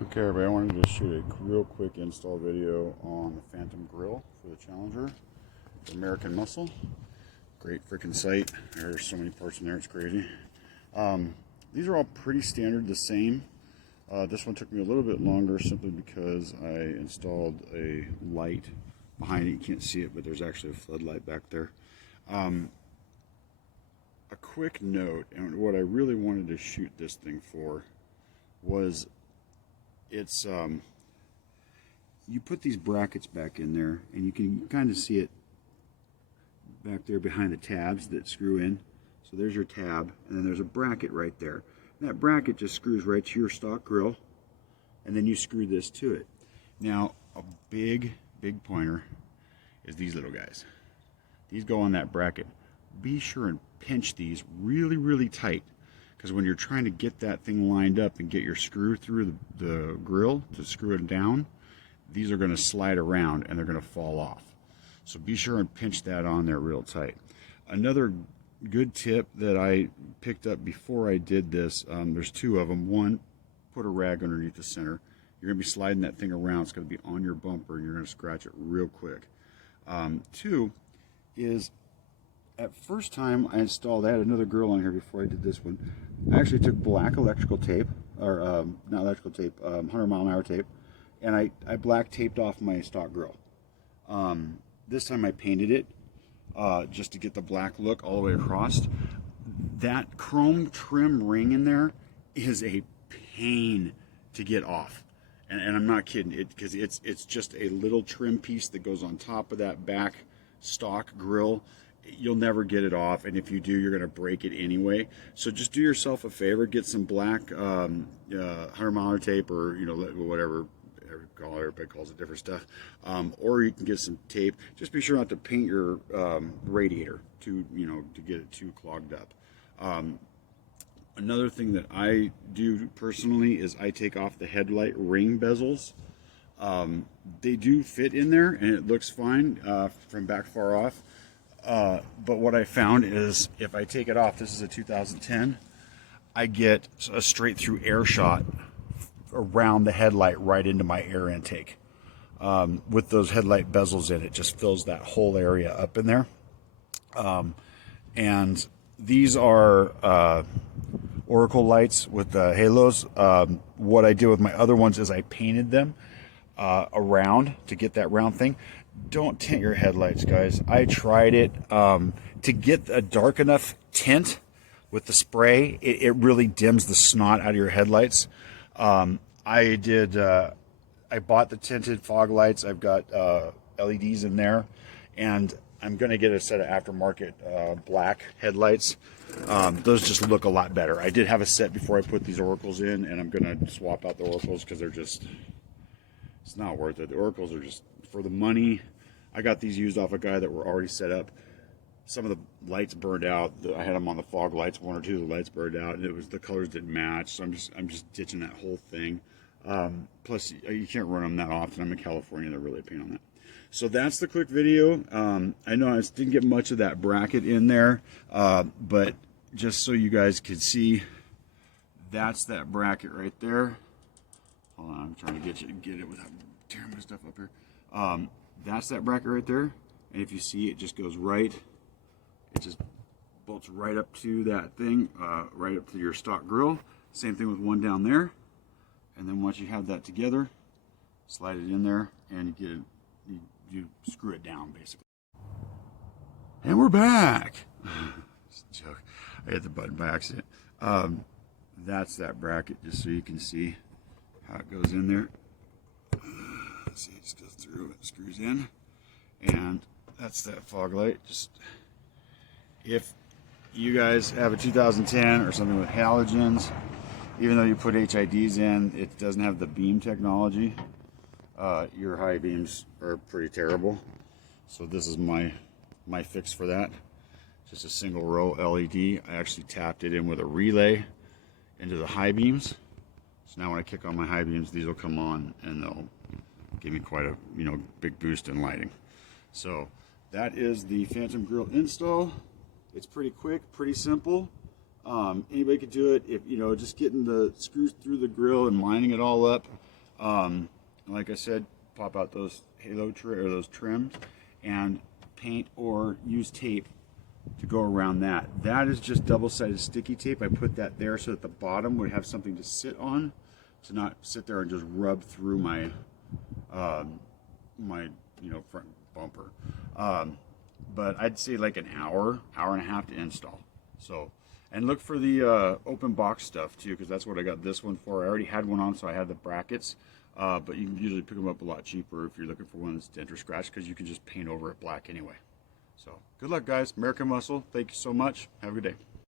Okay, everybody, I wanted to shoot a real quick install video on the Phantom Grill for the Challenger, the American Muscle. Great freaking sight. There's so many parts in there, it's crazy. These are all pretty standard, the same. This one took me a little bit longer simply because I installed a light behind it. You can't see it, but there's actually a floodlight back there. A quick note, and what I really wanted to shoot this thing for was it's you put these brackets back in there and you can kind of see it back there behind the tabs that screw in. So there's your tab, and then there's a bracket right there, and that bracket just screws right to your stock grill, and then you screw this to it. Now a big pointer is these little guys. These go on that bracket. Be sure and pinch these really tight, because when you're trying to get that thing lined up and get your screw through the grill to screw it down, these are going to slide around and they're going to fall off. So be sure and pinch that on there real tight. Another good tip that I picked up before I did this, there's two of them. One, put a rag underneath the center. You're going to be sliding that thing around. It's going to be on your bumper and you're going to scratch it real quick. Two is, at first time I installed, I had another grill on here before I did this one. I actually took black electrical tape, or not electrical tape, 100-mile-an-hour tape, and I black taped off my stock grill. This time I painted it just to get the black look all the way across. That chrome trim ring in there is a pain to get off, and I'm not kidding, because it's just a little trim piece that goes on top of that back stock grill. You'll never get it off, and if you do, you're going to break it anyway. So just do yourself a favor, get some black 100-mile tape, or whatever everybody calls it, different stuff, or you can get some tape. Just be sure not to paint your radiator to get it too clogged up. Another thing that I do personally is I take off the headlight ring bezels. They do fit in there and it looks fine from back far off. But what I found is if I take it off, this is a 2010, I get a straight through air shot around the headlight right into my air intake. With those headlight bezels in, it just fills that whole area up in there. And these are Oracle lights with the halos. What I did with my other ones is I painted them around to get that round thing. Don't tint your headlights, guys. I tried it to get a dark enough tint with the spray. It really dims the snot out of your headlights. I bought the tinted fog lights. I've got LEDs in there, and I'm going to get a set of aftermarket black headlights. Those just look a lot better. I did have a set before I put these Oracles in, and I'm going to swap out the Oracles because they're just, it's not worth it. The Oracles are just, for the money. I got these used off a guy that were already set up. Some of the lights burned out. I had them on the fog lights. One or two of the lights burned out, and it was, the colors didn't match. So I'm just ditching that whole thing. Plus, you can't run them that often. I'm in California. They're really a pain on that. So that's the quick video. I know I didn't get much of that bracket in there, but just so you guys could see, that's that bracket right there. Hold on, I'm trying to get it without tearing my stuff up here. That's that bracket right there, and if you see, it just goes right, it just bolts right up to that thing, right up to your stock grill. Same thing with one down there, and then once you have that together, slide it in there and you screw it down basically. And we're back. It's a joke. I hit the button by accident. That's that bracket, just so you can see how it goes in there. See, it just goes through, it screws in, and that's that fog light. Just, if you guys have a 2010 or something with halogens, even though you put HIDs in, it doesn't have the beam technology. Your high beams are pretty terrible. So this is my fix for that. Just a single row LED. I actually tapped it in with a relay into the high beams. So now when I kick on my high beams, these will come on and they'll give me quite a big boost in lighting. So that is the Phantom Grill install. It's pretty quick, pretty simple. Anybody could do it. If just getting the screws through the grill and lining it all up Like I said, pop out those those trims, and paint or use tape to go around that. That is just double-sided sticky tape. I put that there so that the bottom would have something to sit on, to not sit there and just rub through my my front bumper. But I'd say like an hour and a half to install. So, and look for the open box stuff too, because that's what I got this one for. I already had one on, so I had the brackets. But you can usually pick them up a lot cheaper if you're looking for one that's dent or scratch, because you can just paint over it black anyway. So good luck, guys. American Muscle, thank you so much. Have a good day.